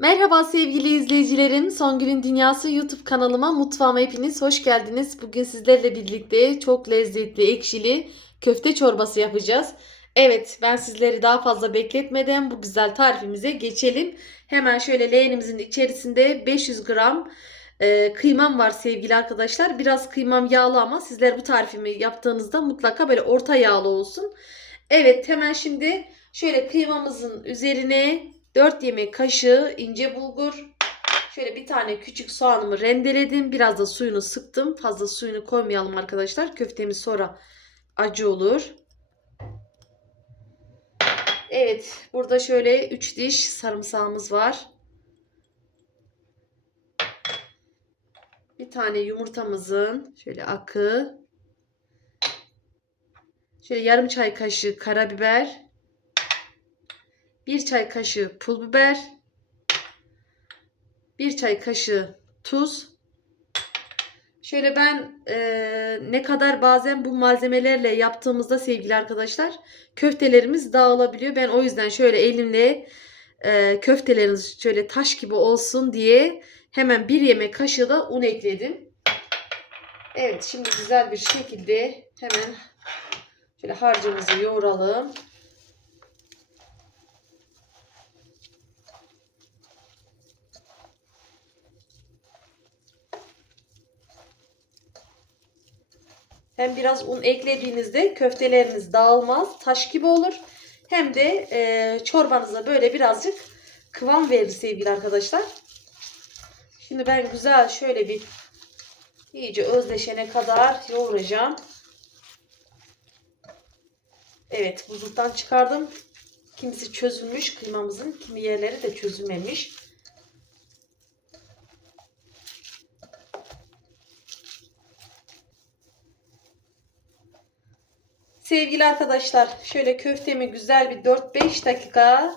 Merhaba sevgili izleyicilerim. Songül'ün Dünyası YouTube kanalıma mutfağıma hepiniz hoş geldiniz. Bugün sizlerle birlikte çok lezzetli, ekşili köfte çorbası yapacağız. Evet, ben sizleri daha fazla bekletmeden bu güzel tarifimize geçelim. Hemen şöyle leğenimizin içerisinde 500 gram e, kıymam var sevgili arkadaşlar. Biraz kıymam yağlı ama sizler bu tarifimi yaptığınızda mutlaka böyle orta yağlı olsun. Evet, hemen şimdi şöyle kıymamızın üzerine 4 yemek kaşığı ince bulgur. Şöyle bir tane küçük soğanımı rendeledim. Biraz da suyunu sıktım. Fazla suyunu koymayalım arkadaşlar. Köftemiz sonra acı olur. Evet. Burada şöyle 3 diş sarımsağımız var. Bir tane yumurtamızın şöyle akı. Şöyle yarım çay kaşığı karabiber. 1 çay kaşığı pul biber, 1 çay kaşığı tuz. Şöyle ben e, ne kadar bazen bu malzemelerle yaptığımızda sevgili arkadaşlar köftelerimiz dağılabiliyor. Ben o yüzden şöyle elimle e, köfteleriniz şöyle taş gibi olsun diye hemen bir yemek kaşığı da un ekledim. Evet şimdi güzel bir şekilde hemen şöyle harcımızı yoğuralım. Hem biraz un eklediğinizde köfteleriniz dağılmaz, taş gibi olur. Hem de e, çorbanıza böyle birazcık kıvam verir sevgili arkadaşlar. Şimdi ben güzel şöyle bir iyice özleşene kadar yoğuracağım. Evet buzluktan çıkardım. Kimisi çözülmüş kıymamızın, kimi yerleri de çözülmemiş. Sevgili arkadaşlar şöyle köftemi güzel bir 4-5 dakika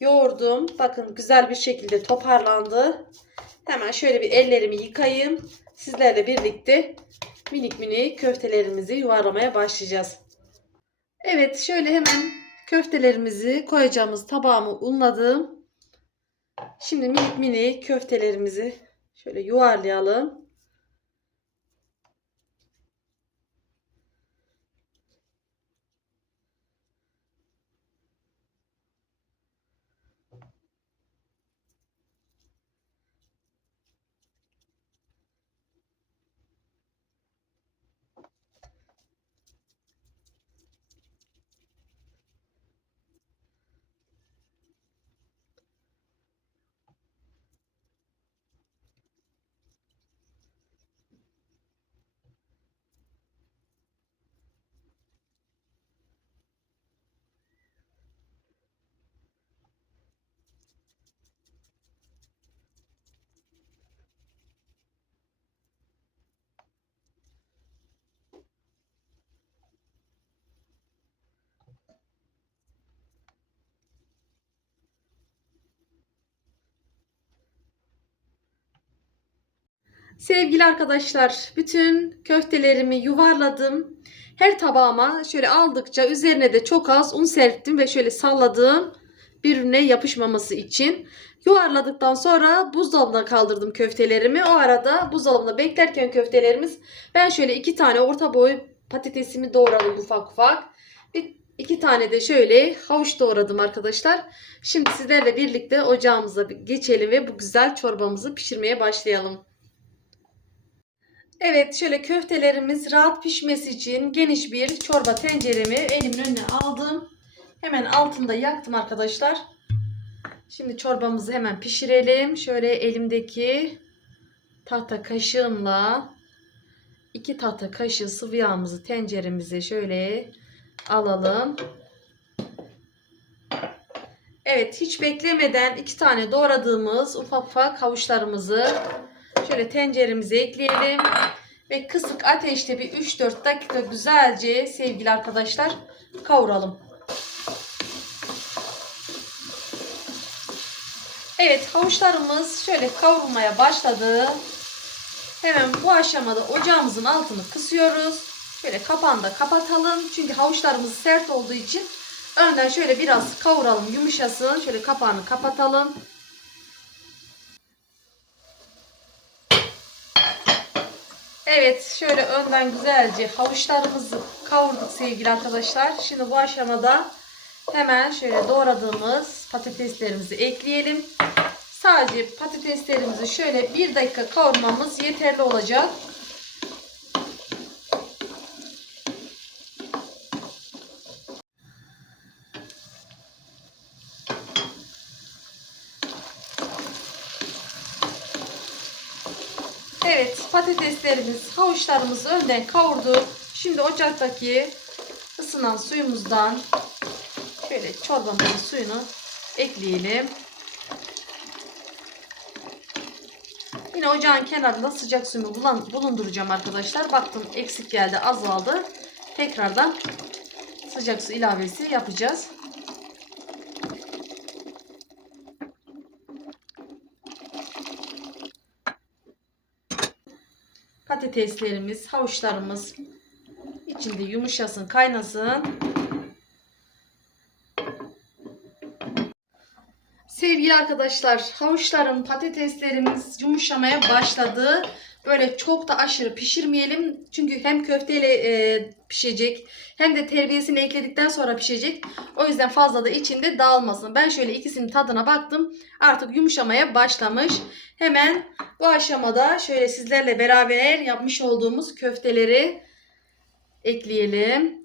yoğurdum. Bakın güzel bir şekilde toparlandı. Hemen şöyle bir ellerimi yıkayayım. Sizlerle birlikte minik minik köftelerimizi yuvarlamaya başlayacağız. Evet şöyle hemen köftelerimizi koyacağımız tabağımı unladım. Şimdi minik minik köftelerimizi şöyle yuvarlayalım. Sevgili arkadaşlar, bütün köftelerimi yuvarladım. Her tabağıma şöyle aldıkça üzerine de çok az un serptim ve şöyle salladım birbirine yapışmaması için. Yuvarladıktan sonra buzdolabına kaldırdım köftelerimi. O arada buzdolabında beklerken köftelerimiz ben şöyle iki tane orta boy patatesimi doğradım ufak ufak. Bir, iki tane de şöyle havuç doğradım arkadaşlar. Şimdi sizlerle birlikte ocağımıza geçelim ve bu güzel çorbamızı pişirmeye başlayalım. Evet şöyle köftelerimiz rahat pişmesi için geniş bir çorba tenceremi elimin önüne aldım. Hemen altında yaktım arkadaşlar. Şimdi çorbamızı hemen pişirelim. Şöyle elimdeki tahta kaşığımla iki tahta kaşığı sıvı yağımızı tenceremize şöyle alalım. Evet hiç beklemeden iki tane doğradığımız ufak ufak havuçlarımızı Şöyle tenceremize ekleyelim. Ve kısık ateşte bir 3-4 dakika güzelce sevgili arkadaşlar kavuralım. Evet havuçlarımız şöyle kavrulmaya başladı. Hemen bu aşamada ocağımızın altını kısıyoruz. Şöyle kapağını da kapatalım. Çünkü havuçlarımız sert olduğu için önden şöyle biraz kavuralım yumuşasın. Şöyle kapağını kapatalım. Evet şöyle önden güzelce havuçlarımızı kavurduk sevgili arkadaşlar. Şimdi bu aşamada hemen şöyle doğradığımız patateslerimizi ekleyelim. Sadece patateslerimizi şöyle bir dakika kavurmamız yeterli olacak. Evet patateslerimiz, havuçlarımızı önden kavurduk. Şimdi ocaktaki ısınan suyumuzdan şöyle çorbamızın suyunu ekleyelim. Yine ocağın kenarında sıcak suyumu bulunduracağım arkadaşlar. Baktım eksik geldi azaldı. Tekrardan sıcak su ilavesi yapacağız. Patateslerimiz, havuçlarımız içinde yumuşasın, kaynasın. Sevgili arkadaşlar, havuçlarım, patateslerimiz yumuşamaya başladı. Böyle çok da aşırı pişirmeyelim. Çünkü hem köfteyle e, pişecek hem de terbiyesini ekledikten sonra pişecek. O yüzden fazla da içinde dağılmasın. Ben şöyle ikisinin tadına baktım. Artık yumuşamaya başlamış. Hemen bu aşamada şöyle sizlerle beraber yapmış olduğumuz köfteleri ekleyelim.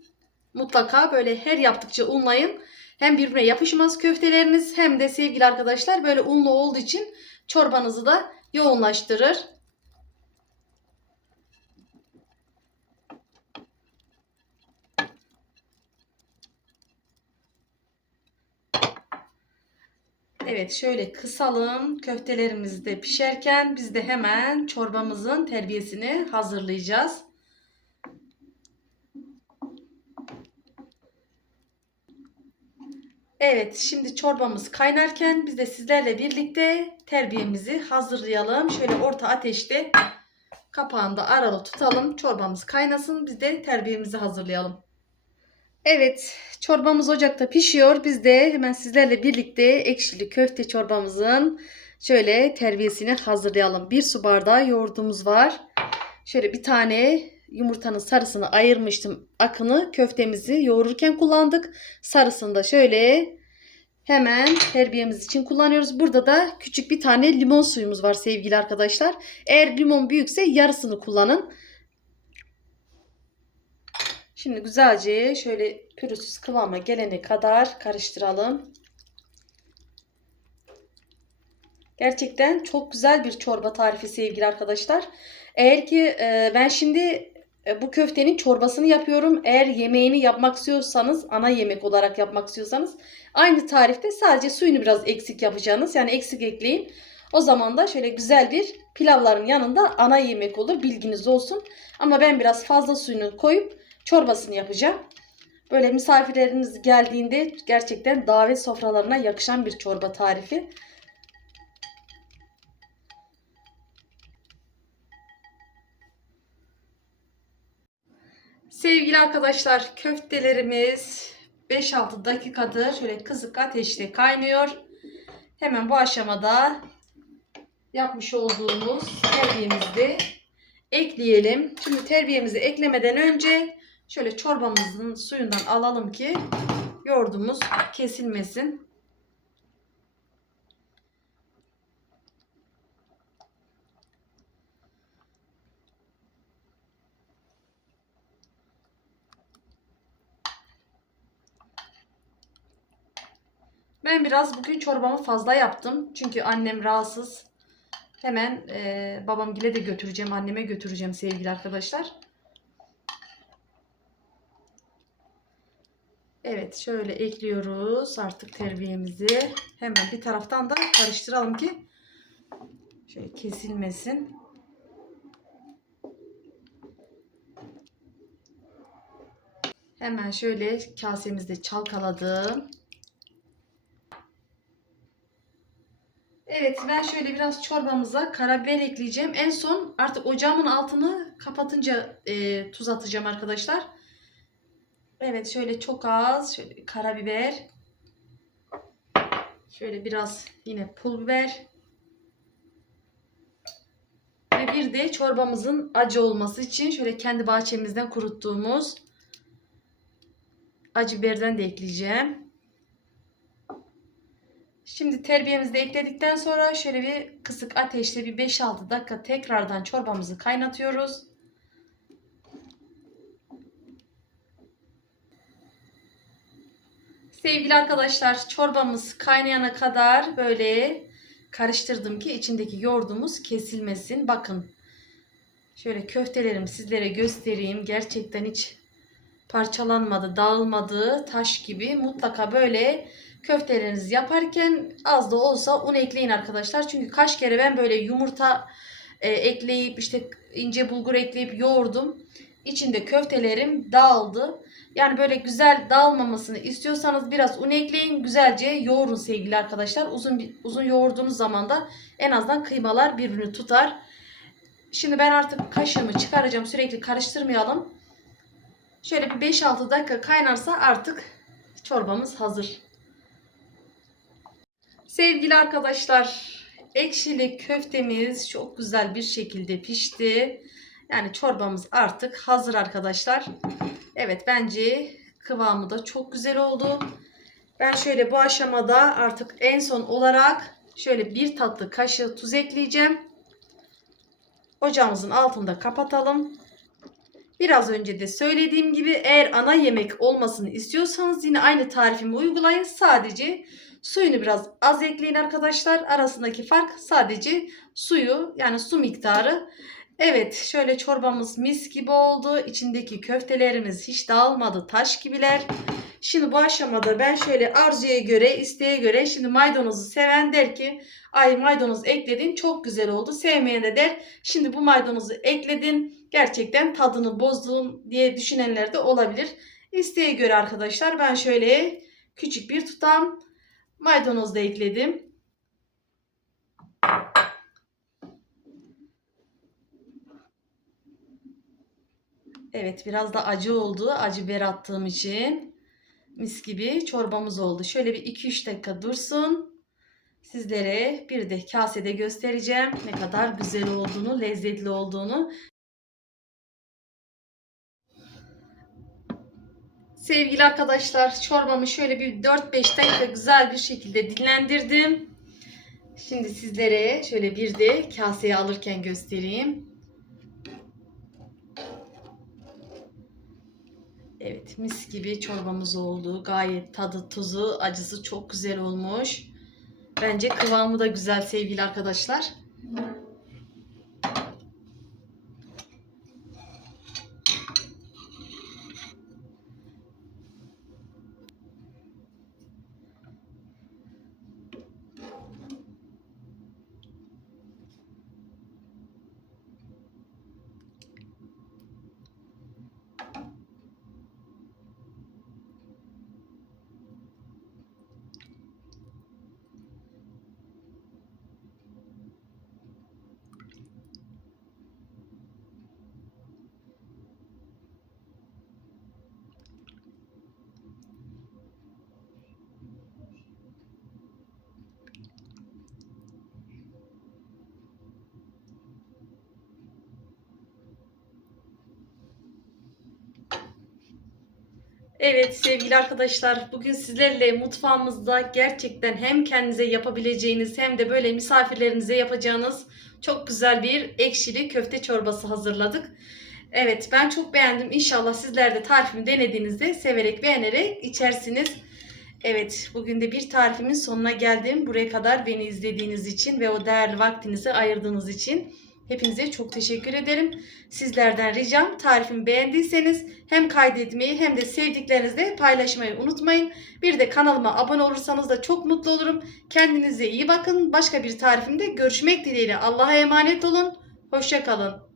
Mutlaka böyle her yaptıkça unlayın. Hem birbirine yapışmaz köfteleriniz hem de sevgili arkadaşlar böyle unlu olduğu için çorbanızı da yoğunlaştırır. Evet şöyle kısalım. Köftelerimiz de pişerken biz de hemen çorbamızın terbiyesini hazırlayacağız. Evet şimdi çorbamız kaynarken biz de sizlerle birlikte terbiyemizi hazırlayalım. Şöyle orta ateşte kapağını da aralı tutalım. Çorbamız kaynasın biz de terbiyemizi hazırlayalım. Evet çorbamız ocakta pişiyor. Biz de hemen sizlerle birlikte ekşili köfte çorbamızın şöyle terbiyesini hazırlayalım. Bir su bardağı yoğurdumuz var. Şöyle bir tane yumurtanın sarısını ayırmıştım. Akını köftemizi yoğururken kullandık. Sarısını da şöyle hemen terbiyemiz için kullanıyoruz. Burada da küçük bir tane limon suyumuz var sevgili arkadaşlar. Eğer limon büyükse yarısını kullanın. Şimdi güzelce şöyle pürüzsüz kıvama gelene kadar karıştıralım. Gerçekten çok güzel bir çorba tarifi sevgili arkadaşlar. Eğer ki e, ben şimdi e, bu köftenin çorbasını yapıyorum. Eğer yemeğini yapmak istiyorsanız, ana yemek olarak yapmak istiyorsanız aynı tarifte sadece suyunu biraz eksik yapacaksınız. Yani eksik ekleyin. O zaman da şöyle güzel bir pilavların yanında ana yemek olur. Bilginiz olsun. Ama ben biraz fazla suyunu koyup çorbasını yapacağım. Böyle misafirleriniz geldiğinde gerçekten davet sofralarına yakışan bir çorba tarifi. Sevgili arkadaşlar köftelerimiz 5-6 dakikadır şöyle kısık ateşte kaynıyor. Hemen bu aşamada yapmış olduğumuz terbiyemizi ekleyelim. Şimdi terbiyemizi eklemeden önce şöyle çorbamızın suyundan alalım ki yoğurdumuz kesilmesin. Ben biraz bugün çorbamı fazla yaptım. Çünkü annem rahatsız. Hemen e, babamgile de götüreceğim. Anneme götüreceğim sevgili arkadaşlar. Evet şöyle ekliyoruz artık terbiyemizi. Hemen bir taraftan da karıştıralım ki şöyle kesilmesin. Hemen şöyle kasemizde çalkaladım. Evet ben şöyle biraz çorbamıza karabiber ekleyeceğim. En son artık ocağımın altını kapatınca e, tuz atacağım arkadaşlar. Evet şöyle çok az şöyle karabiber. Şöyle biraz yine pul biber. Ve bir de çorbamızın acı olması için şöyle kendi bahçemizden kuruttuğumuz acı biberden de ekleyeceğim. Şimdi terbiyemizi de ekledikten sonra şöyle bir kısık ateşte bir 5-6 dakika tekrardan çorbamızı kaynatıyoruz. Sevgili arkadaşlar çorbamız kaynayana kadar böyle karıştırdım ki içindeki yoğurdumuz kesilmesin. Bakın şöyle köftelerimi sizlere göstereyim. Gerçekten hiç parçalanmadı, dağılmadı, taş gibi. Mutlaka böyle köftelerinizi yaparken az da olsa un ekleyin arkadaşlar. Çünkü kaç kere ben böyle yumurta e, ekleyip işte ince bulgur ekleyip yoğurdum. İçinde köftelerim dağıldı. Yani böyle güzel dağılmamasını istiyorsanız biraz un ekleyin. Güzelce yoğurun sevgili arkadaşlar. Uzun uzun yoğurduğunuz zaman da en azından kıymalar birbirini tutar. Şimdi ben artık kaşığımı çıkaracağım. Sürekli karıştırmayalım. Şöyle bir 5-6 dakika kaynarsa artık çorbamız hazır. Sevgili arkadaşlar, ekşili köftemiz çok güzel bir şekilde pişti. Yani çorbamız artık hazır arkadaşlar. Evet bence kıvamı da çok güzel oldu. Ben şöyle bu aşamada artık en son olarak şöyle bir tatlı kaşığı tuz ekleyeceğim. Ocağımızın altında kapatalım. Biraz önce de söylediğim gibi eğer ana yemek olmasını istiyorsanız yine aynı tarifimi uygulayın. Sadece suyunu biraz az ekleyin arkadaşlar. Arasındaki fark sadece suyu yani su miktarı. Evet şöyle çorbamız mis gibi oldu. İçindeki köftelerimiz hiç dağılmadı taş gibiler. Şimdi bu aşamada ben şöyle arzuya göre isteğe göre şimdi maydanozu seven der ki ay maydanoz ekledin çok güzel oldu. Sevmeyen de der şimdi bu maydanozu ekledin gerçekten tadını bozdun diye düşünenler de olabilir. İsteğe göre arkadaşlar ben şöyle küçük bir tutam maydanoz da ekledim. Evet biraz da acı oldu. Acı biber attığım için. Mis gibi çorbamız oldu. Şöyle bir 2-3 dakika dursun. Sizlere bir de kasede göstereceğim. Ne kadar güzel olduğunu, lezzetli olduğunu. Sevgili arkadaşlar çorbamı şöyle bir 4-5 dakika güzel bir şekilde dinlendirdim. Şimdi sizlere şöyle bir de kaseye alırken göstereyim. Evet mis gibi çorbamız oldu. Gayet tadı, tuzu, acısı çok güzel olmuş. Bence kıvamı da güzel sevgili arkadaşlar. Evet sevgili arkadaşlar bugün sizlerle mutfağımızda gerçekten hem kendinize yapabileceğiniz hem de böyle misafirlerinize yapacağınız çok güzel bir ekşili köfte çorbası hazırladık. Evet ben çok beğendim. İnşallah sizler de tarifimi denediğinizde severek beğenerek içersiniz. Evet bugün de bir tarifimin sonuna geldim. Buraya kadar beni izlediğiniz için ve o değerli vaktinizi ayırdığınız için. Hepinize çok teşekkür ederim. Sizlerden ricam tarifimi beğendiyseniz hem kaydetmeyi hem de sevdiklerinizle paylaşmayı unutmayın. Bir de kanalıma abone olursanız da çok mutlu olurum. Kendinize iyi bakın. Başka bir tarifimde görüşmek dileğiyle. Allah'a emanet olun. Hoşçakalın.